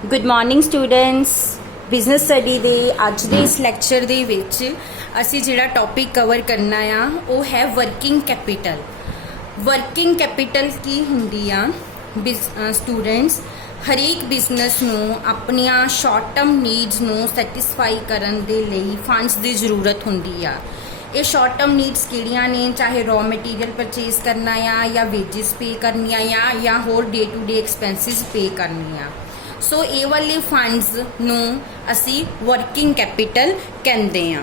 Good morning students. Business study ਦੇ ਅੱਜ ਦੇ ਇਸ ਲੈਕਚਰ ਦੇ ਵਿੱਚ ਅਸੀਂ ਜਿਹੜਾ ਟੌਪਿਕ ਕਵਰ ਕਰਨਾ ਆ ਉਹ ਹੈ ਵਰਕਿੰਗ ਕੈਪੀਟਲ। ਵਰਕਿੰਗ ਕੈਪੀਟਲ ਕੀ ਹੁੰਦੀ ਆ ਸਟੂਡੈਂਟਸ? ਹਰੇਕ ਬਿਜ਼ਨਸ ਨੂੰ ਆਪਣੀਆਂ ਸ਼ਾਰਟ ਟਰਮ ਨੀਡਸ ਨੂੰ ਸੈਟੀਸਫਾਈ ਕਰਨ ਦੇ ਲਈ ਫੰਡਸ ਦੀ ਜ਼ਰੂਰਤ ਹੁੰਦੀ ਆ। ਇਹ ਸ਼ਾਰਟ ਟਰਮ ਨੀਡਸ ਕਿਹੜੀਆਂ ਨੇ? ਚਾਹੇ ਰॉ ਮਟੀਰੀਅਲ ਪਰਚੇਸ ਕਰਨਾ ਆ ਜਾਂ ਵੇਜਿਸ ਪੇ ਕਰਨੀਆਂ ਆ ਜਾਂ ਹੋਰ ਡੇ ਟੂ ਡੇ ਐਕਸਪੈਂਸਿਸ ਪੇ ਕਰਨੀਆਂ। ਸੋ ਇਹ ਵਾਲੇ ਫੰਡਸ ਨੂੰ ਅਸੀਂ ਵਰਕਿੰਗ ਕੈਪੀਟਲ ਕਹਿੰਦੇ ਆ।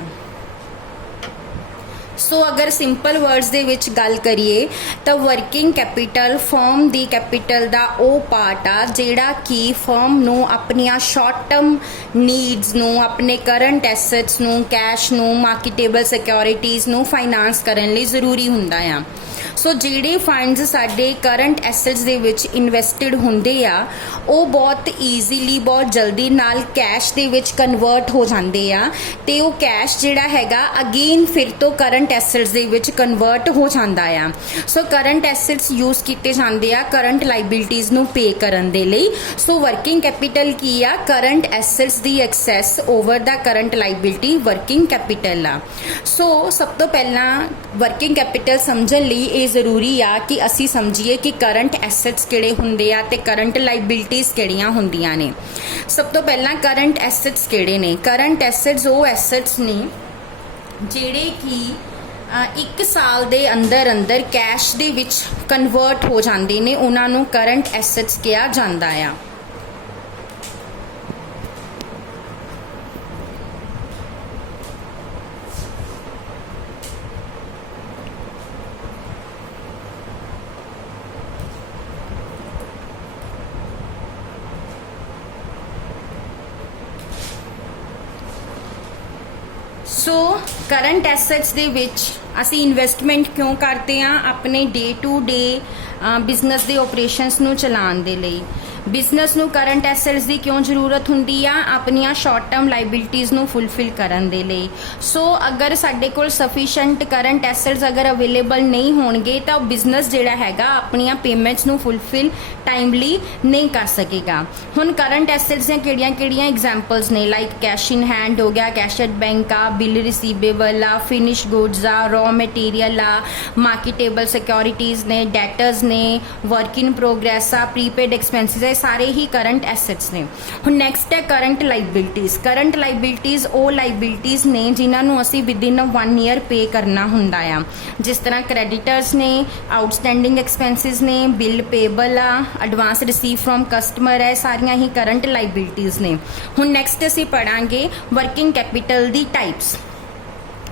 ਸੋ ਅਗਰ ਸਿੰਪਲ ਵਰਡਸ ਦੇ ਵਿੱਚ ਗੱਲ ਕਰੀਏ ਤਾਂ ਵਰਕਿੰਗ ਕੈਪੀਟਲ ਫਰਮ ਦੀ ਕੈਪੀਟਲ ਦਾ ਉਹ ਪਾਰਟ ਆ ਜਿਹੜਾ ਕਿ ਫਰਮ ਨੂੰ ਆਪਣੀਆਂ ਸ਼ਾਰਟ ਟਰਮ ਨੀਡਸ ਨੂੰ, ਆਪਣੇ ਕਰੰਟ ਐਸੈਟਸ ਨੂੰ, ਕੈਸ਼ ਨੂੰ, ਮਾਰਕੀਟੇਬਲ ਸਿਕਿਉਰਿਟੀਜ਼ ਨੂੰ ਫਾਈਨਾਂਸ ਕਰਨ ਲਈ ਜ਼ਰੂਰੀ ਹੁੰਦਾ ਆ। ਸੋ ਜਿਹੜੇ ਫੰਡਸ ਸਾਡੇ ਕਰੰਟ ਐਸੈਟਸ ਦੇ ਵਿੱਚ ਇਨਵੈਸਟਡ ਹੁੰਦੇ ਆ ਉਹ ਬਹੁਤ ਈਜ਼ੀਲੀ, ਬਹੁਤ ਜਲਦੀ ਨਾਲ ਕੈਸ਼ ਦੇ ਵਿੱਚ ਕਨਵਰਟ ਹੋ ਜਾਂਦੇ ਆ ਤੇ ਉਹ ਕੈਸ਼ ਜਿਹੜਾ ਹੈਗਾ ਅਗੇਨ ਫਿਰ ਤੋਂ ਕਰੰਟ ਐਸੈਟਸ ਦੇ ਵਿੱਚ ਕਨਵਰਟ ਹੋ ਜਾਂਦਾ ਆ। ਸੋ ਕਰੰਟ ਐਸੈਟਸ ਯੂਜ਼ ਕੀਤੇ ਜਾਂਦੇ ਆ ਕਰੰਟ ਲਾਇਬਿਲਿਟੀਜ਼ ਨੂੰ ਪੇ ਕਰਨ ਦੇ ਲਈ। ਸੋ ਵਰਕਿੰਗ ਕੈਪੀਟਲ ਕੀ ਆ? ਕਰੰਟ ਐਸੈਟਸ ਦੀ ਐਕਸੈਸ ਓਵਰ ਦਾ ਕਰੰਟ ਲਾਇਬਿਲਿਟੀ ਵਰਕਿੰਗ ਕੈਪੀਟਲ ਆ। ਸੋ ਸਭ ਤੋਂ ਪਹਿਲਾਂ ਵਰਕਿੰਗ ਕੈਪੀਟਲ ਸਮਝਣ ਲਈ ਇਹ ਜ਼ਰੂਰੀ ਆ ਕਿ ਅਸੀਂ ਸਮਝੀਏ ਕਿ ਕਰੰਟ ਐਸੈਟਸ ਕਿਹੜੇ ਹੁੰਦੇ ਆ ਤੇ ਕਰੰਟ ਲਾਇਬਿਲਿਟੀਜ਼ ਕਿਹੜੀਆਂ ਹੁੰਦੀਆਂ ਨੇ। ਸਭ ਤੋਂ ਪਹਿਲਾਂ ਕਰੰਟ ਐਸੈਟਸ ਕਿਹੜੇ ਨੇ? ਕਰੰਟ ਐਸੈਟਸ ਉਹ ਐਸੈਟਸ ਨੇ ਜਿਹੜੇ ਕਿ 1 ਸਾਲ ਦੇ ਅੰਦਰ ਕੈਸ਼ ਦੇ ਵਿੱਚ ਕਨਵਰਟ ਹੋ ਜਾਂਦੇ ਨੇ, ਉਹਨਾਂ ਨੂੰ ਕਰੰਟ ਐਸੈਟਸ ਕਿਹਾ ਜਾਂਦਾ ਆ। ਸੋ ਕਰੰਟ ਐਸੈਟਸ ਦੇ ਵਿੱਚ ਅਸੀਂ ਇਨਵੈਸਟਮੈਂਟ ਕਿਉਂ ਕਰਦੇ ਹਾਂ? ਆਪਣੇ ਡੇ ਟੂ ਡੇ ਬਿਜ਼ਨਸ ਦੇ ਆਪਰੇਸ਼ਨਸ ਨੂੰ ਚਲਾਉਣ ਦੇ ਲਈ। ਬਿਜ਼ਨਸ ਨੂੰ ਕਰੰਟ ਐਸੈਟਸ ਦੀ ਕਿਉਂ ਜ਼ਰੂਰਤ ਹੁੰਦੀ ਆ? ਆਪਣੀਆਂ ਸ਼ਾਰਟ ਟਰਮ ਲਾਇਬਿਲਿਟੀਜ਼ ਨੂੰ ਫੁੱਲਫਿਲ ਕਰਨ ਦੇ ਲਈ। ਸੋ ਅਗਰ ਸਾਡੇ ਕੋਲ ਸਫੀਸ਼ੀਐਂਟ ਕਰੰਟ ਐਸੈਟਸ ਅਗਰ ਅਵੇਲੇਬਲ ਨਹੀਂ ਹੋਣਗੇ ਤਾਂ ਬਿਜ਼ਨਸ ਜਿਹੜਾ ਹੈਗਾ ਆਪਣੀਆਂ ਪੇਮੈਂਟਸ ਨੂੰ ਫੁੱਲਫਿਲ ਟਾਈਮਲੀ ਨਹੀਂ ਕਰ ਸਕੇਗਾ। ਹੁਣ ਕਰੰਟ ਐਸੈਟਸ ਦੀਆਂ ਕਿਹੜੀਆਂ ਐਗਜ਼ਾਮਪਲਸ ਨੇ? ਲਾਈਕ ਕੈਸ਼ ਇਨ ਹੈਂਡ ਹੋ ਗਿਆ, ਕੈਸ਼ ਐਟ ਬੈਂਕ ਆ, ਬਿਲ ਰਿਸੀਵੇਬਲ ਆ, ਫਿਨਿਸ਼ ਗੁੱਡਸ ਆ, ਰॉ ਮਟੀਰੀਅਲ ਆ, ਮਾਰਕੀਟੇਬਲ ਸਿਕਿਉਰਿਟੀਜ਼ ਨੇ, ਡੈਟਰਸ ਨੇ, ਵਰਕ ਇਨ ਪ੍ਰੋਗਰੈਸ ਆ, ਪ੍ਰੀਪੇਡ ਐਕਸਪੈਂਸਿਸ ਆ, ਸਾਰੇ ਹੀ ਕਰੰਟ ਐਸੈਟਸ ਨੇ। ਹੁਣ ਨੈਕਸਟ ਹੈ ਕਰੰਟ ਲਾਇਬਿਲਿਟੀਜ਼। ਕਰੰਟ ਲਾਇਬਿਲਿਟੀਜ਼ ਉਹ ਲਾਇਬਿਲਿਟੀਜ਼ ਨੇ ਜਿਨ੍ਹਾਂ ਨੂੰ ਅਸੀਂ ਵਿਦਿਨ 1 ਈਅਰ ਪੇ ਕਰਨਾ ਹੁੰਦਾ ਆ। ਜਿਸ ਤਰ੍ਹਾਂ ਕ੍ਰੈਡੀਟਰਸ ਨੇ, ਆਊਟਸਟੈਂਡਿੰਗ ਐਕਸਪੈਂਸਿਸ ਨੇ, ਬਿੱਲ ਪੇਬਲ ਆ, ਐਡਵਾਂਸ ਰਿਸੀਵ ਫਰੋਮ ਕਸਟਮਰ ਹੈ, ਸਾਰੀਆਂ ਹੀ ਕਰੰਟ ਲਾਇਬਿਲਿਟੀਜ਼ ਨੇ। ਹੁਣ ਨੈਕਸਟ ਅਸੀਂ ਪੜਾਂਗੇ ਵਰਕਿੰਗ ਕੈਪੀਟਲ ਦੀ ਟਾਈਪਸ।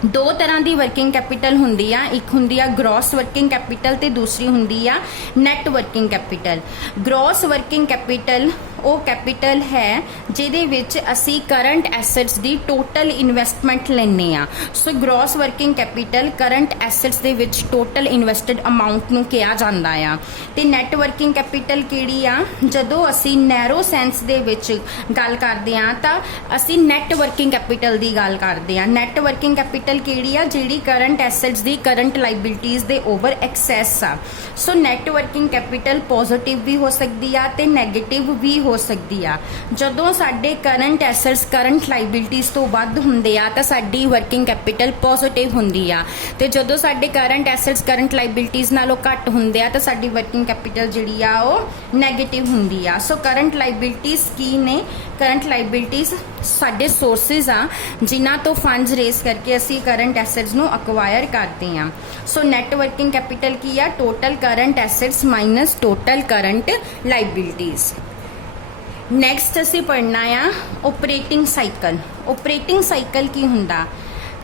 ਦੋ ਤਰ੍ਹਾਂ ਦੀ ਵਰਕਿੰਗ ਕੈਪੀਟਲ ਹੁੰਦੀ ਆ, ਇੱਕ ਹੁੰਦੀ ਆ ਗ੍ਰੋਸ ਵਰਕਿੰਗ ਕੈਪੀਟਲ ਤੇ ਦੂਸਰੀ ਹੁੰਦੀ ਆ net working capital. Gross working capital ਉਹ ਕੈਪੀਟਲ ਹੈ ਜਿਹਦੇ ਵਿੱਚ ਅਸੀਂ ਕਰੰਟ ਐਸੈਟਸ ਦੀ ਟੋਟਲ ਇਨਵੈਸਟਮੈਂਟ ਲੈਂਦੇ ਆ। So gross working capital current assets ਦੇ ਵਿੱਚ ਟੋਟਲ ਇਨਵੈਸਟਡ ਅਮਾਉਂਟ ਨੂੰ ਕਿਹਾ ਜਾਂਦਾ ਆ। ਤੇ ਨੈਟ ਵਰਕਿੰਗ ਕੈਪੀਟਲ ਕਿਹੜੀ ਆ? ਜਦੋਂ ਅਸੀਂ ਨੈਰੋ ਸੈਂਸ ਦੇ ਵਿੱਚ ਗੱਲ ਕਰਦੇ ਆ ਤਾਂ ਅਸੀਂ ਨੈਟ ਵਰਕਿੰਗ ਕੈਪੀਟਲ ਦੀ ਗੱਲ ਕਰਦੇ ਆ। ਨੈਟ ਵਰਕਿੰਗ ਕੈਪੀਟਲ ਕਿਹੜੀ ਆ? ਜਿਹੜੀ ਕਰੰਟ ਐਸੈਟਸ ਦੀ ਕਰੰਟ ਲਾਇਬਿਲਿਟੀਜ਼ ਦੇ ਓਵਰ ਐਕਸੈਸ ਆ। ਸੋ ਨੈਟ ਵਰਕਿੰਗ ਕੈਪੀਟਲ ਪੋਜ਼ਿਟਿਵ ਵੀ ਹੋ ਸਕਦੀ ਆ ਤੇ ਨੈਗੇਟਿਵ ਵੀ ਹੋ ਸਕਦੀ ਆ। ਜਦੋਂ ਸਾਡੇ ਕਰੰਟ ਐਸੈਟਸ ਕਰੰਟ ਲਾਇਬਿਲਿਟੀਜ਼ ਤੋਂ ਵੱਧ ਹੁੰਦੇ ਆ ਤਾਂ ਸਾਡੀ ਵਰਕਿੰਗ ਕੈਪੀਟਲ ਪੋਜ਼ਿਟਿਵ ਹੁੰਦੀ ਆ ਤੇ ਜਦੋਂ ਸਾਡੇ ਕਰੰਟ ਐਸੈਟਸ ਕਰੰਟ ਲਾਇਬਿਲਿਟੀਜ਼ ਨਾਲੋਂ ਘੱਟ ਹੁੰਦੇ ਆ ਤਾਂ ਸਾਡੀ ਵਰਕਿੰਗ ਕੈਪੀਟਲ ਜਿਹੜੀ ਆ ਉਹ ਨੈਗੇਟਿਵ ਹੁੰਦੀ ਆ। ਸੋ ਕਰੰਟ ਲਾਇਬਿਲਿਟੀਜ਼ ਕੀ ਨੇ? ਕਰੰਟ ਲਾਇਬਿਲਿਟੀਜ਼ ਸਾਡੇ ਸੋਰਸਿਸ ਆ ਜਿਨ੍ਹਾਂ ਤੋਂ ਫੰਡਸ ਰੇਜ਼ ਕਰਕੇ ਅਸੀਂ ਕਰੰਟ ਐਸੈਟਸ ਨੂੰ ਅਕਵਾਇਰ ਕਰਦੇ ਆ। ਸੋ ਨੈਟ ਵਰਕਿੰਗ ਕੈਪੀਟਲ ਕੀ ਆ? Total current assets minus total current liabilities. Next ਅਸੀਂ ਪੜ੍ਹਨਾ ਆ ਓਪਰੇਟਿੰਗ ਸਾਈਕਲ। ਓਪਰੇਟਿੰਗ ਸਾਈਕਲ ਕੀ ਹੁੰਦਾ?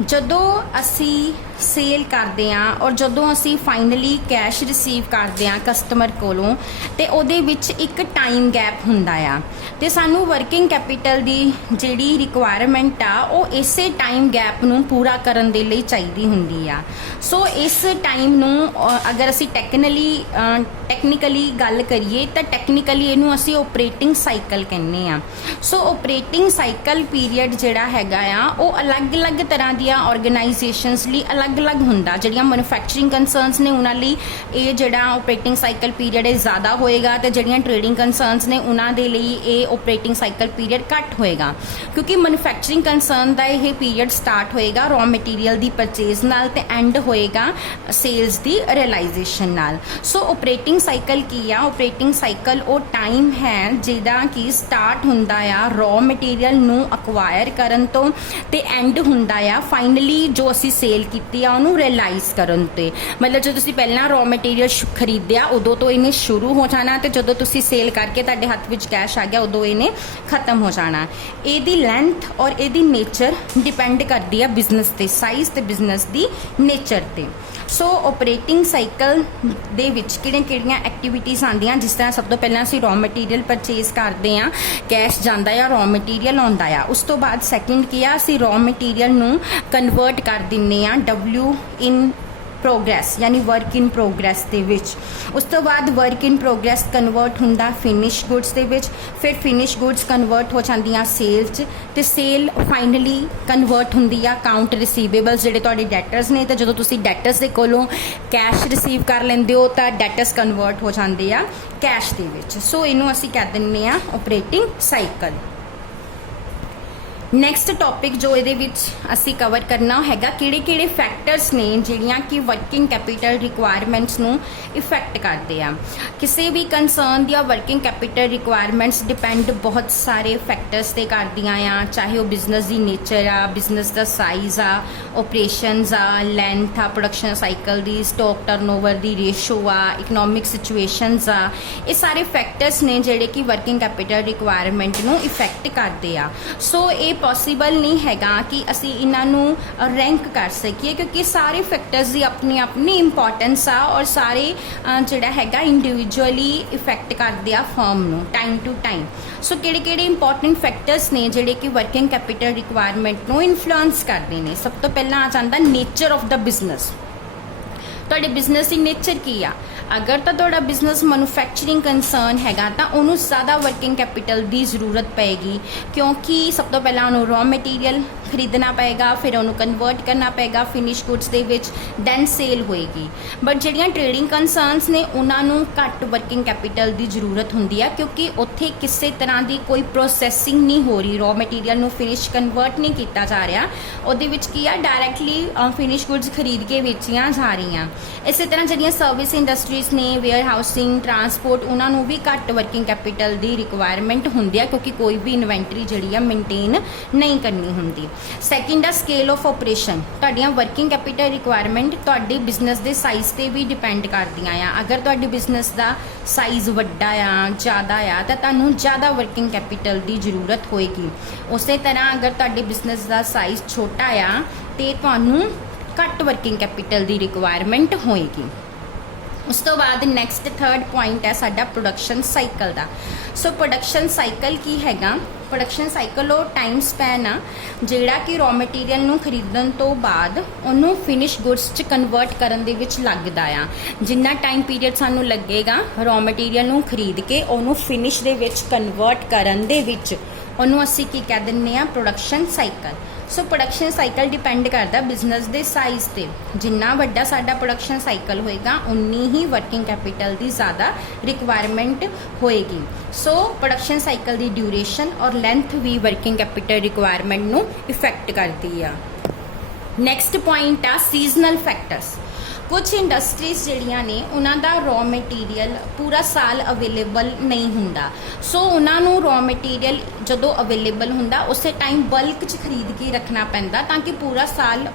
ਜਦੋਂ ਅਸੀਂ ਸੇਲ ਕਰਦੇ ਆ ਔਰ ਜਦੋਂ ਅਸੀਂ ਫਾਈਨਲੀ ਕੈਸ਼ ਰਿਸੀਵ ਕਰਦੇ ਆ ਕਸਟਮਰ ਕੋਲੋਂ ਤੇ ਉਹਦੇ ਵਿੱਚ ਇੱਕ ਟਾਈਮ ਗੈਪ ਹੁੰਦਾ ਆ ਤੇ ਸਾਨੂੰ ਵਰਕਿੰਗ ਕੈਪੀਟਲ ਦੀ ਜਿਹੜੀ ਰਿਕੁਆਇਰਮੈਂਟ ਆ ਉਹ ਇਸੇ ਟਾਈਮ ਗੈਪ ਨੂੰ ਪੂਰਾ ਕਰਨ ਦੇ ਲਈ ਚਾਹੀਦੀ ਹੁੰਦੀ ਆ। ਸੋ ਇਸ ਟਾਈਮ ਨੂੰ ਅਗਰ ਅਸੀਂ ਟੈਕਨੀਕਲੀ ਗੱਲ ਕਰੀਏ ਤਾਂ ਟੈਕਨੀਕਲੀ ਇਹਨੂੰ ਅਸੀਂ ਓਪਰੇਟਿੰਗ ਸਾਈਕਲ ਕਹਿੰਦੇ ਆ। ਸੋ ਓਪਰੇਟਿੰਗ ਸਾਈਕਲ ਪੀਰੀਅਡ ਜਿਹੜਾ ਹੈਗਾ ਆ ਉਹ ਅਲੱਗ-ਅਲੱਗ ਤਰ੍ਹਾਂ ਦੀਆਂ ਆਰਗੇਨਾਈਜੇਸ਼ਨਸ ਲਈ अलग-अलग हुंदा। ਜਿਹੜੀਆਂ ਮੈਨੂਫੈਕਚਰਿੰਗ ਕੰਸਰਨਸ ਨੇ ਉਹਨਾਂ ਲਈ ਇਹ ਜਿਹੜਾ ਆਪਰੇਟਿੰਗ ਸਾਈਕਲ ਪੀਰੀਅਡ ਹੈ ਜ਼ਿਆਦਾ ਹੋਏਗਾ ਤੇ ਜਿਹੜੀਆਂ ਟ੍ਰੇਡਿੰਗ ਕੰਸਰਨਸ ਨੇ ਉਹਨਾਂ ਦੇ ਲਈ ਇਹ ਆਪਰੇਟਿੰਗ ਸਾਈਕਲ ਪੀਰੀਅਡ ਘੱਟ ਹੋਏਗਾ, ਕਿਉਂਕਿ ਮੈਨੂਫੈਕਚਰਿੰਗ ਕੰਸਰਨ ਦਾ ਇਹ ਪੀਰੀਅਡ ਸਟਾਰਟ ਹੋਏਗਾ ਰॉ ਮਟੀਰੀਅਲ ਦੀ ਪਰਚੇਜ਼ ਨਾਲ ਤੇ ਐਂਡ ਹੋਏਗਾ ਸੇਲਸ ਦੀ ਰਿਅਲਾਈਜੇਸ਼ਨ ਨਾਲ। ਸੋ ਆਪਰੇਟਿੰਗ ਸਾਈਕਲ ਕੀ ਆ? ਆਪਰੇਟਿੰਗ ਸਾਈਕਲ ਉਹ ਟਾਈਮ ਹੈ ਜਿਹਦਾ ਕਿ ਸਟਾਰਟ ਹੁੰਦਾ ਆ ਰॉ ਮਟੀਰੀਅਲ ਨੂੰ ਅਕਵਾਇਰ ਕਰਨ ਤੋਂ ਤੇ ਐਂਡ ਹੁੰਦਾ ਆ ਫਾਈਨਲੀ ਜੋ ਅਸੀਂ ਸੇਲ ਕੀਤੀ ਆ ਉਹਨੂੰ ਰਿਅਲਾਈਜ਼ ਕਰਨ ਤੇ। ਮਤਲਬ ਜੋ ਤੁਸੀਂ ਪਹਿਲਾਂ ਰॉ ਮਟੀਰੀਅਲ ਖਰੀਦਿਆ ਉਦੋਂ ਤੋਂ ਇਹਨੇ ਸ਼ੁਰੂ ਹੋ ਜਾਣਾ ਤੇ ਜਦੋਂ ਤੁਸੀਂ ਸੇਲ ਕਰਕੇ ਤੁਹਾਡੇ ਹੱਥ ਵਿੱਚ ਕੈਸ਼ ਆ ਗਿਆ ਉਦੋਂ ਇਹਨੇ ਖਤਮ ਹੋ ਜਾਣਾ। ਇਹਦੀ ਲੈਂਥ ਔਰ ਇਹਦੀ ਨੇਚਰ ਡਿਪੈਂਡ ਕਰਦੀ ਆ ਬਿਜ਼ਨਸ ਤੇ, ਸਾਈਜ਼ ਤੇ ਬਿਜ਼ਨਸ ਦੀ ਨੇਚਰ ਤੇ। ਸੋ ਆਪਰੇਟਿੰਗ ਸਾਈਕਲ ਦੇ ਵਿੱਚ ਕਿਹੜੀਆਂ ਐਕਟੀਵਿਟੀਜ਼ ਆਉਂਦੀਆਂ? ਜਿਸ ਤਰ੍ਹਾਂ ਸਭ ਤੋਂ ਪਹਿਲਾਂ ਅਸੀਂ ਰॉ ਮਟੀਰੀਅਲ ਪਰਚੇਜ਼ ਕਰਦੇ ਹਾਂ, ਕੈਸ਼ ਜਾਂਦਾ ਆ, ਰॉ ਮਟੀਰੀਅਲ ਆਉਂਦਾ ਆ। ਉਸ ਤੋਂ ਬਾਅਦ ਸੈਕਿੰਡ ਕੀ ਆ? ਅਸੀਂ ਰॉ ਮਟੀਰੀਅਲ ਨੂੰ ਕਨਵਰਟ ਕਰ ਦਿੰਨੇ ਆ W in प्रोग्रेस यानी वर्क इन प्रोग्रेस ਦੇ ਵਿੱਚ। ਉਸ ਤੋਂ ਬਾਅਦ वर्क इन प्रोग्रेस ਕਨਵਰਟ ਹੁੰਦਾ ਫਿਨਿਸ਼ ਗੁੱਡਸ ਦੇ ਵਿੱਚ, ਫਿਰ ਫਿਨਿਸ਼ ਗੁੱਡਸ ਕਨਵਰਟ ਹੋ ਜਾਂਦੀਆਂ ਸੇਲ 'ਚ ਤੇ ਸੇਲ ਫਾਈਨਲੀ ਕਨਵਰਟ ਹੁੰਦੀ ਆ ਅਕਾਊਂਟ ਰਿਸੀਵੇਬਲਸ ਜਿਹੜੇ ਤੁਹਾਡੇ ਡੈਟਰਸ ਨੇ। ਤੇ ਜਦੋਂ ਤੁਸੀਂ ਡੈਟਰਸ ਦੇ ਕੋਲੋਂ ਕੈਸ਼ ਰਿਸੀਵ ਕਰ ਲੈਂਦੇ ਹੋ ਤਾਂ ਡੈਟਰਸ ਕਨਵਰਟ ਹੋ ਜਾਂਦੇ ਆ ਕੈਸ਼ ਦੇ ਵਿੱਚ। ਸੋ ਇਹਨੂੰ ਅਸੀਂ ਕਹਿ ਦਿੰਦੇ ਆ ਆਪਰੇਟਿੰਗ ਸਾਈਕਲ। ਨੈਕਸਟ ਟੌਪਿਕ ਜੋ ਇਹਦੇ ਵਿੱਚ ਅਸੀਂ ਕਵਰ ਕਰਨਾ ਹੈਗਾ ਕਿਹੜੇ ਫੈਕਟਰਸ ਨੇ ਜਿਹੜੀਆਂ ਕਿ ਵਰਕਿੰਗ ਕੈਪੀਟਲ ਰਿਕੁਆਇਰਮੈਂਟਸ ਨੂੰ ਇਫੈਕਟ ਕਰਦੇ ਆ। ਕਿਸੇ ਵੀ ਕੰਸਰਨ ਦੀਆਂ ਵਰਕਿੰਗ ਕੈਪੀਟਲ ਰਿਕੁਆਇਰਮੈਂਟਸ ਡਿਪੈਂਡ ਬਹੁਤ ਸਾਰੇ ਫੈਕਟਰਸ ਤੇ ਕਰਦੀਆਂ ਆ, ਚਾਹੇ ਉਹ ਬਿਜ਼ਨਸ ਦੀ ਨੇਚਰ ਆ, ਬਿਜ਼ਨਸ ਦਾ ਸਾਈਜ਼ ਆ, ਆਪਰੇਸ਼ਨਸ ਆ, ਲੈਂਥ ਆ, ਪ੍ਰੋਡਕਸ਼ਨ ਸਾਈਕਲ ਦੀ, ਸਟਾਕ ਟਰਨਓਵਰ ਦੀ ਰੇਸ਼ੋ ਆ, ਇਕਨੋਮਿਕ ਸਿਚੁਏਸ਼ਨਸ ਆ। ਇਹ ਸਾਰੇ ਫੈਕਟਰਸ ਨੇ ਜਿਹੜੇ ਕਿ ਵਰਕਿੰਗ ਕੈਪੀਟਲ ਰਿਕੁਆਇਰਮੈਂਟ ਨੂੰ ਇਫੈਕਟ ਕਰਦੇ ਆ। ਸੋ ਇਹ ਪੋਸੀਬਲ ਨਹੀਂ ਹੈਗਾ ਕਿ ਅਸੀਂ ਇਹਨਾਂ ਨੂੰ ਰੈਂਕ ਕਰ ਸਕੀਏ ਕਿਉਂਕਿ ਸਾਰੇ ਫੈਕਟਰਸ ਦੀ ਆਪਣੀ ਆਪਣੀ ਇੰਪੋਰਟੈਂਸ ਆ ਔਰ ਸਾਰੇ ਜਿਹੜਾ ਹੈਗਾ ਇੰਡੀਵਿਜੂਅਲੀ ਇਫੈਕਟ ਕਰਦੇ ਆ ਫਰਮ ਨੂੰ ਟਾਈਮ ਟੂ ਟਾਈਮ। ਸੋ ਕਿਹੜੇ ਇੰਪੋਰਟੈਂਟ ਫੈਕਟਰਸ ਨੇ ਜਿਹੜੇ ਕਿ ਵਰਕਿੰਗ ਕੈਪੀਟਲ ਰਿਕੁਆਇਰਮੈਂਟ ਨੂੰ ਇਨਫਲੂਐਂਸ ਕਰਦੇ ਨੇ? ਸਭ ਤੋਂ ਪਹਿਲਾਂ ਆ ਜਾਂਦਾ ਨੇਚਰ ਆਫ ਦਾ ਬਿਜ਼ਨਸ। ਤੁਹਾਡੇ ਬਿਜ਼ਨਸ ਦੀ ਨੇਚਰ ਕੀ ਆ? ਅਗਰ ਤਾਂ ਤੁਹਾਡਾ ਬਿਜ਼ਨਸ ਮੈਨੂਫੈਕਚਰਿੰਗ ਕੰਸਰਨ ਹੈਗਾ ਤਾਂ ਉਹਨੂੰ ਜ਼ਿਆਦਾ ਵਰਕਿੰਗ ਕੈਪੀਟਲ ਦੀ ਜ਼ਰੂਰਤ ਪਏਗੀ ਕਿਉਂਕਿ ਸਭ ਤੋਂ ਪਹਿਲਾਂ ਉਹਨੂੰ ਰॉ ਮਟੀਰੀਅਲ ਖਰੀਦਣਾ ਪਏਗਾ, ਫਿਰ ਉਹਨੂੰ ਕਨਵਰਟ ਕਰਨਾ ਪਏਗਾ ਫਿਨਿਸ਼ ਗੁੱਡਸ ਦੇ ਵਿੱਚ, ਦੈਨ ਸੇਲ ਹੋਏਗੀ। ਬਟ ਜਿਹੜੀਆਂ ਟ੍ਰੇਡਿੰਗ ਕੰਸਰਨਸ ਨੇ ਉਹਨਾਂ ਨੂੰ ਘੱਟ ਵਰਕਿੰਗ ਕੈਪੀਟਲ ਦੀ ਜ਼ਰੂਰਤ ਹੁੰਦੀ ਆ ਕਿਉਂਕਿ ਉੱਥੇ ਕਿਸੇ ਤਰ੍ਹਾਂ ਦੀ ਕੋਈ ਪ੍ਰੋਸੈਸਿੰਗ ਨਹੀਂ ਹੋ ਰਹੀ, ਰॉ ਮਟੀਰੀਅਲ ਨੂੰ ਫਿਨਿਸ਼ ਕਨਵਰਟ ਨਹੀਂ ਕੀਤਾ ਜਾ ਰਿਹਾ, ਉਹਦੇ ਵਿੱਚ ਕੀ ਆ ਡਾਇਰੈਕਟਲੀ ਫਿਨਿਸ਼ ਗੁੱਡਸ ਖਰੀਦ ਕੇ ਵੇਚੀਆਂ ਜਾ ਰਹੀਆਂ। ਇਸੇ ਤਰ੍ਹਾਂ ਜਿਹੜੀਆਂ ਸਰਵਿਸ ਇੰਡਸਟਰੀਜ਼ ਨੇ, ਵੇਅਰ ਹਾਊਸਿੰਗ, ਟਰਾਂਸਪੋਰਟ, ਉਹਨਾਂ ਨੂੰ ਵੀ ਘੱਟ ਵਰਕਿੰਗ ਕੈਪੀਟਲ ਦੀ ਰਿਕੁਆਇਰਮੈਂਟ ਹੁੰਦੀ ਆ ਕਿਉਂਕਿ ਕੋਈ ਵੀ ਇਨਵੈਂਟਰੀ ਜਿਹੜੀ ਆ ਮੇਨਟੇਨ ਨਹੀਂ ਕਰਨੀ ਹੁੰਦੀ। ਸੈਕਿੰਡ ਆ ਸਕੇਲ ਆਫ ਆਪਰੇਸ਼ਨ। ਤੁਹਾਡੀਆਂ ਵਰਕਿੰਗ ਕੈਪੀਟਲ ਰਿਕੁਆਇਰਮੈਂਟ ਤੁਹਾਡੇ ਬਿਜ਼ਨਸ ਦੇ ਸਾਈਜ਼ ਤੇ ਵੀ ਡਿਪੈਂਡ ਕਰਦੀਆਂ ਆ। ਅਗਰ ਤੁਹਾਡੇ ਬਿਜ਼ਨਸ ਦਾ ਸਾਈਜ਼ ਵੱਡਾ ਆ, ਜ਼ਿਆਦਾ ਆ, ਤਾਂ ਤੁਹਾਨੂੰ ਜ਼ਿਆਦਾ ਵਰਕਿੰਗ ਕੈਪੀਟਲ ਦੀ ਜ਼ਰੂਰਤ ਹੋਏਗੀ। ਉਸੇ ਤਰ੍ਹਾਂ ਅਗਰ ਤੁਹਾਡੇ ਬਿਜ਼ਨਸ ਦਾ ਸਾਈਜ਼ ਛੋਟਾ ਆ ਤੇ ਤੁਹਾਨੂੰ ਘੱਟ ਵਰਕਿੰਗ ਕੈਪੀਟਲ ਦੀ ਰਿਕੁਆਇਰਮੈਂਟ ਹੋਏਗੀ। ਉਸ ਤੋਂ ਬਾਅਦ ਨੈਕਸਟ ਥਰਡ ਪੁਆਇੰਟ ਹੈ ਸਾਡਾ ਪ੍ਰੋਡਕਸ਼ਨ ਸਾਈਕਲ ਦਾ। ਸੋ ਪ੍ਰੋਡਕਸ਼ਨ ਸਾਈਕਲ ਕੀ ਹੈਗਾ? ਪ੍ਰੋਡਕਸ਼ਨ ਸਾਈਕਲ ਉਹ ਟਾਈਮ ਸਪੈਨ ਆ ਜਿਹੜਾ ਕਿ ਰॉ ਮਟੀਰੀਅਲ ਨੂੰ ਖਰੀਦਣ ਤੋਂ ਬਾਅਦ ਉਹਨੂੰ ਫਿਨਿਸ਼ ਗੁੱਡਸ 'ਚ ਕਨਵਰਟ ਕਰਨ ਦੇ ਵਿੱਚ ਲੱਗਦਾ ਆ। ਜਿੰਨਾ ਟਾਈਮ ਪੀਰੀਅਡ ਸਾਨੂੰ ਲੱਗੇਗਾ ਰॉ ਮਟੀਰੀਅਲ ਨੂੰ ਖਰੀਦ ਕੇ ਉਹਨੂੰ ਫਿਨਿਸ਼ ਦੇ ਵਿੱਚ ਕਨਵਰਟ ਕਰਨ ਦੇ ਵਿੱਚ, ਉਹਨੂੰ ਅਸੀਂ ਕੀ ਕਹਿ ਦਿੰਦੇ ਆ? Production cycle. So production cycle depend ਕਰਦਾ ਬਿਜ਼ਨਸ ਦੇ ਸਾਈਜ਼ ਤੇ। ਜਿੰਨਾ ਵੱਡਾ ਸਾਡਾ ਪ੍ਰੋਡਕਸ਼ਨ ਸਾਈਕਲ ਹੋਏਗਾ ਉਨੀ ਹੀ ਵਰਕਿੰਗ ਕੈਪੀਟਲ ਦੀ ਜ਼ਿਆਦਾ ਰਿਕੁਆਇਰਮੈਂਟ ਹੋਏਗੀ। ਸੋ ਪ੍ਰੋਡਕਸ਼ਨ ਸਾਈਕਲ ਦੀ ਡਿਊਰੇਸ਼ਨ ਔਰ ਲੈਂਥ ਵੀ ਵਰਕਿੰਗ ਕੈਪੀਟਲ ਰਿਕੁਆਇਰਮੈਂਟ ਨੂੰ ਇਫੈਕਟ ਕਰਦੀ ਆ। ਨੈਕਸਟ ਪੁਆਇੰਟ ਆ ਸੀਜ਼ਨਲ ਫੈਕਟਰਸ। ਕੁਝ ਇੰਡਸਟਰੀਜ਼ ਜਿਹੜੀਆਂ ਨੇ ਉਹਨਾਂ ਦਾ ਰॉ ਮਟੀਰੀਅਲ ਪੂਰਾ ਸਾਲ ਅਵੇਲੇਬਲ ਨਹੀਂ ਹੁੰਦਾ। ਸੋ ਉਹਨਾਂ ਨੂੰ ਰॉ ਮਟੀਰੀਅਲ ਜਦੋਂ ਅਵੇਲੇਬਲ ਹੁੰਦਾ ਉਸੇ ਟਾਈਮ ਬਲਕ 'ਚ ਖਰੀਦ ਕੇ ਰੱਖਣਾ ਪੈਂਦਾ ਤਾਂ ਕਿ ਪੂਰਾ ਸਾਲ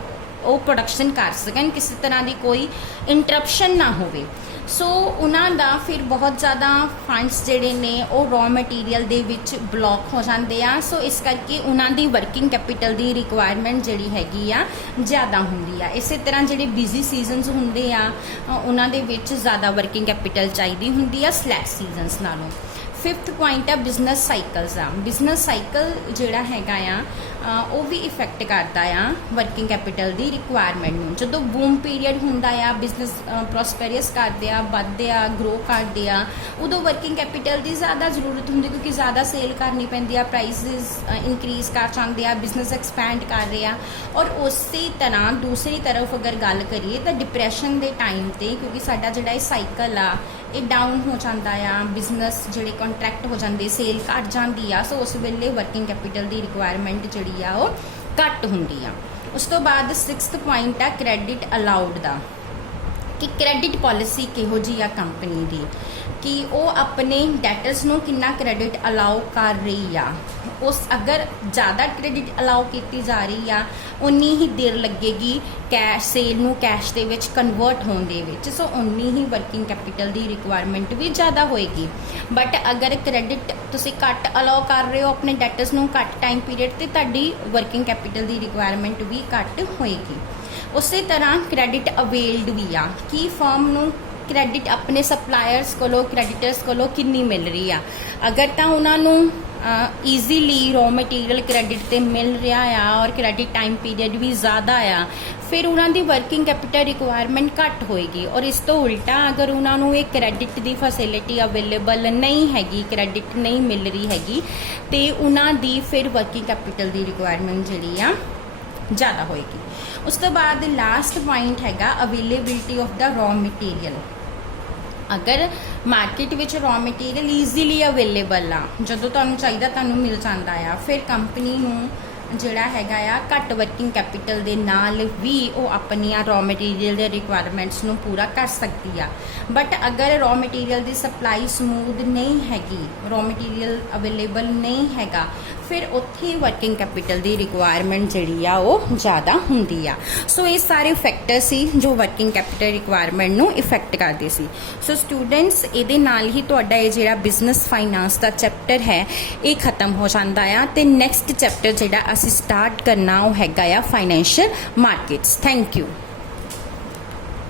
ਉਹ ਪ੍ਰੋਡਕਸ਼ਨ ਕਰ ਸਕਣ, ਕਿਸੇ ਤਰ੍ਹਾਂ ਦੀ ਕੋਈ ਇੰਟਰਪਸ਼ਨ ਨਾ ਹੋਵੇ। ਸੋ ਉਹਨਾਂ ਦਾ ਫਿਰ ਬਹੁਤ ਜ਼ਿਆਦਾ ਫੰਡਸ ਜਿਹੜੇ ਨੇ ਉਹ ਰॉ ਮਟੀਰੀਅਲ ਦੇ ਵਿੱਚ ਬਲੌਕ ਹੋ ਜਾਂਦੇ ਆ। ਸੋ ਇਸ ਕਰਕੇ ਉਹਨਾਂ ਦੀ ਵਰਕਿੰਗ ਕੈਪੀਟਲ ਦੀ ਰਿਕੁਆਇਰਮੈਂਟ ਜਿਹੜੀ ਹੈਗੀ ਆ ਜ਼ਿਆਦਾ ਹੁੰਦੀ ਆ। ਇਸੇ ਤਰ੍ਹਾਂ ਜਿਹੜੇ ਬਿਜ਼ੀ ਸੀਜ਼ਨਸ ਹੁੰਦੇ ਆ ਉਹਨਾਂ ਦੇ ਵਿੱਚ ਜ਼ਿਆਦਾ ਵਰਕਿੰਗ ਕੈਪੀਟਲ ਚਾਹੀਦੀ ਹੁੰਦੀ ਆ ਸਲੈਕ ਸੀਜ਼ਨਸ ਨਾਲੋਂ। ਫਿਫਥ ਪੁਆਇੰਟ ਆ ਬਿਜ਼ਨਸ ਸਾਈਕਲਸ ਦਾ। ਬਿਜ਼ਨਸ ਸਾਈਕਲ ਜਿਹੜਾ ਹੈਗਾ ਆ ਉਹ ਵੀ ਇਫੈਕਟ ਕਰਦਾ ਆ ਵਰਕਿੰਗ ਕੈਪੀਟਲ ਦੀ ਰਿਕੁਆਇਰਮੈਂਟ ਨੂੰ। ਜਦੋਂ ਬੂਮ ਪੀਰੀਅਡ ਹੁੰਦਾ ਆ, ਬਿਜ਼ਨਸ ਪ੍ਰੋਸਪੈਰੀਅਸ ਕਰਦੇ ਆ, ਵੱਧਦੇ ਆ, ਗਰੋ ਕਰਦੇ ਆ, ਉਦੋਂ ਵਰਕਿੰਗ ਕੈਪੀਟਲ ਦੀ ਜ਼ਿਆਦਾ ਜ਼ਰੂਰਤ ਹੁੰਦੀ ਕਿਉਂਕਿ ਜ਼ਿਆਦਾ ਸੇਲ ਕਰਨੀ ਪੈਂਦੀ ਆ, ਪ੍ਰਾਈਸਿਸ ਇਨਕਰੀਜ਼ ਕਰ ਜਾਂਦੇ ਆ, ਬਿਜ਼ਨਸ ਐਕਸਪੈਂਡ ਕਰ ਰਹੇ ਆ। ਔਰ ਉਸੇ ਤਰ੍ਹਾਂ ਦੂਸਰੀ ਤਰਫ ਅਗਰ ਗੱਲ ਕਰੀਏ ਤਾਂ ਡਿਪਰੈਸ਼ਨ ਦੇ ਟਾਈਮ ਤੇ, ਕਿਉਂਕਿ ਸਾਡਾ ਜਿਹੜਾ ਇਹ ਸਾਈਕਲ ਆ ਇਹ ਡਾਊਨ ਹੋ ਜਾਂਦਾ ਆ, ਬਿਜ਼ਨਸ ਜਿਹੜੇ ਕੰਟਰੈਕਟ ਹੋ ਜਾਂਦੇ, ਸੇਲ ਘੱਟ ਜਾਂਦੀ ਆ, ਸੋ ਉਸ ਵੇਲੇ ਵਰਕਿੰਗ ਕੈਪੀਟਲ ਦੀ ਰਿਕੁਆਇਰਮੈਂਟ ਜਿਹੜੀ ਆ ਉਹ ਘੱਟ ਹੁੰਦੀ ਆ। ਉਸ ਤੋਂ ਬਾਅਦ 6th ਪੁਆਇੰਟ ਆ ਕ੍ਰੈਡਿਟ ਅਲਾਉਡ ਦਾ, ਕਿ ਕ੍ਰੈਡਿਟ ਪਾਲਿਸੀ ਕਿਹੋ ਜਿਹੀ ਆ ਕੰਪਨੀ ਦੀ, ਕਿ ਉਹ ਆਪਣੇ ਡੈਟਰਸ ਨੂੰ ਕਿੰਨਾ ਕ੍ਰੈਡਿਟ ਅਲਾਉ ਕਰ ਰਹੀ ਆ। ਉਸ ਅਗਰ ਜ਼ਿਆਦਾ ਕ੍ਰੈਡਿਟ ਅਲਾਉ ਕੀਤੀ ਜਾ ਰਹੀ ਆ, ਉਨੀ ਹੀ ਦੇਰ ਲੱਗੇਗੀ ਕੈਸ਼ ਸੇਲ ਨੂੰ ਕੈਸ਼ ਦੇ ਵਿੱਚ ਕਨਵਰਟ ਹੋਣ ਦੇ ਵਿੱਚ, ਸੋ ਉਨੀ ਹੀ ਵਰਕਿੰਗ ਕੈਪੀਟਲ ਦੀ ਰਿਕੁਆਇਰਮੈਂਟ ਵੀ ਜ਼ਿਆਦਾ ਹੋਏਗੀ। ਬਟ ਅਗਰ ਕ੍ਰੈਡਿਟ ਤੁਸੀਂ ਘੱਟ ਅਲਾਉ ਕਰ ਰਹੇ ਹੋ ਆਪਣੇ ਡੈਟਰਸ ਨੂੰ ਘੱਟ ਟਾਈਮ ਪੀਰੀਅਡ ਤੇ, ਤੁਹਾਡੀ ਵਰਕਿੰਗ ਕੈਪੀਟਲ ਦੀ ਰਿਕੁਆਇਰਮੈਂਟ ਵੀ ਘੱਟ ਹੋਏਗੀ। ਉਸੇ ਤਰ੍ਹਾਂ ਕ੍ਰੈਡਿਟ ਅਵੇਲਡ ਵੀ ਆ, ਕਿ ਫਰਮ ਨੂੰ ਕ੍ਰੈਡਿਟ ਆਪਣੇ ਸਪਲਾਇਰਸ ਕੋਲੋਂ, ਕ੍ਰੈਡੀਟਰਸ ਕੋਲੋਂ ਕਿੰਨੀ ਮਿਲ ਰਹੀ ਆ। ਅਗਰ ਤਾਂ ਉਹਨਾਂ ਨੂੰ ਈਜ਼ੀਲੀ ਰॉ ਮਟੀਰੀਅਲ ਕ੍ਰੈਡਿਟ ਤੇ ਮਿਲ ਰਿਹਾ ਆ ਔਰ ਕ੍ਰੈਡਿਟ ਟਾਈਮ ਪੀਰੀਅਡ ਵੀ ਜ਼ਿਆਦਾ ਆ, ਫਿਰ ਉਹਨਾਂ ਦੀ ਵਰਕਿੰਗ ਕੈਪੀਟਲ ਰਿਕੁਆਇਰਮੈਂਟ ਘੱਟ ਹੋਏਗੀ। ਔਰ ਇਸ ਤੋਂ ਉਲਟਾ ਅਗਰ ਉਹਨਾਂ ਨੂੰ ਇਹ ਕ੍ਰੈਡਿਟ ਦੀ ਫੈਸਿਲਿਟੀ ਅਵੇਲੇਬਲ ਨਹੀਂ ਹੈਗੀ, ਕ੍ਰੈਡਿਟ ਨਹੀਂ ਮਿਲ ਰਹੀ ਹੈਗੀ, ਤੇ ਉਹਨਾਂ ਦੀ ਫਿਰ ਵਰਕਿੰਗ ਕੈਪੀਟਲ ਦੀ ਰਿਕੁਆਇਰਮੈਂਟ ਜਿਹੜੀ ਆ ਜ਼ਿਆਦਾ ਹੋਏਗੀ। ਉਸ ਤੋਂ ਬਾਅਦ ਲਾਸਟ ਪੁਆਇੰਟ ਹੈਗਾ availability of the raw material. ਅਗਰ ਮਾਰਕੀਟ ਵਿੱਚ ਰॉ ਮਟੀਰੀਅਲ ਈਜ਼ੀਲੀ ਅਵੇਲੇਬਲ ਆ, ਜਦੋਂ ਤੁਹਾਨੂੰ ਚਾਹੀਦਾ ਤੁਹਾਨੂੰ ਮਿਲ ਜਾਂਦਾ ਆ, ਫਿਰ ਕੰਪਨੀ ਨੂੰ ਜਿਹੜਾ ਹੈਗਾ ਆ ਘੱਟ ਵਰਕਿੰਗ ਕੈਪੀਟਲ ਦੇ ਨਾਲ ਵੀ ਉਹ ਆਪਣੀਆਂ ਰॉ ਮਟੀਰੀਅਲ ਦੇ ਰਿਕੁਆਇਰਮੈਂਟਸ ਨੂੰ ਪੂਰਾ ਕਰ ਸਕਦੀ ਆ। ਬਟ ਅਗਰ ਰॉ ਮਟੀਰੀਅਲ ਦੀ ਸਪਲਾਈ ਸਮੂਥ ਨਹੀਂ ਹੈਗੀ, ਰॉ ਮਟੀਰੀਅਲ ਅਵੇਲੇਬਲ ਨਹੀਂ ਹੈਗਾ, ਫਿਰ ਉੱਥੇ ਵਰਕਿੰਗ ਕੈਪੀਟਲ ਦੀ ਰਿਕੁਆਇਰਮੈਂਟ ਜਿਹੜੀ ਆ ਉਹ ਜ਼ਿਆਦਾ ਹੁੰਦੀ ਆ। ਸੋ ਇਹ ਸਾਰੇ ਫੈਕਟਰ ਸੀ ਜੋ ਵਰਕਿੰਗ ਕੈਪੀਟਲ ਰਿਕੁਆਇਰਮੈਂਟ ਨੂੰ ਇਫੈਕਟ ਕਰਦੇ ਸੀ। ਸੋ ਸਟੂਡੈਂਟਸ, ਇਹਦੇ ਨਾਲ ਹੀ ਤੁਹਾਡਾ ਇਹ ਜਿਹੜਾ ਬਿਜ਼ਨਸ ਫਾਈਨਾਂਸ ਦਾ ਚੈਪਟਰ ਹੈ ਇਹ ਖਤਮ ਹੋ ਜਾਂਦਾ ਆ, ਤੇ ਨੈਕਸਟ ਚੈਪਟਰ ਜਿਹੜਾ ਅਸੀਂ ਸਟਾਰਟ ਕਰਨਾ ਉਹ ਹੈਗਾ ਆ ਫਾਈਨੈਂਸ਼ੀਅਲ ਮਾਰਕੀਟਸ। Thank you.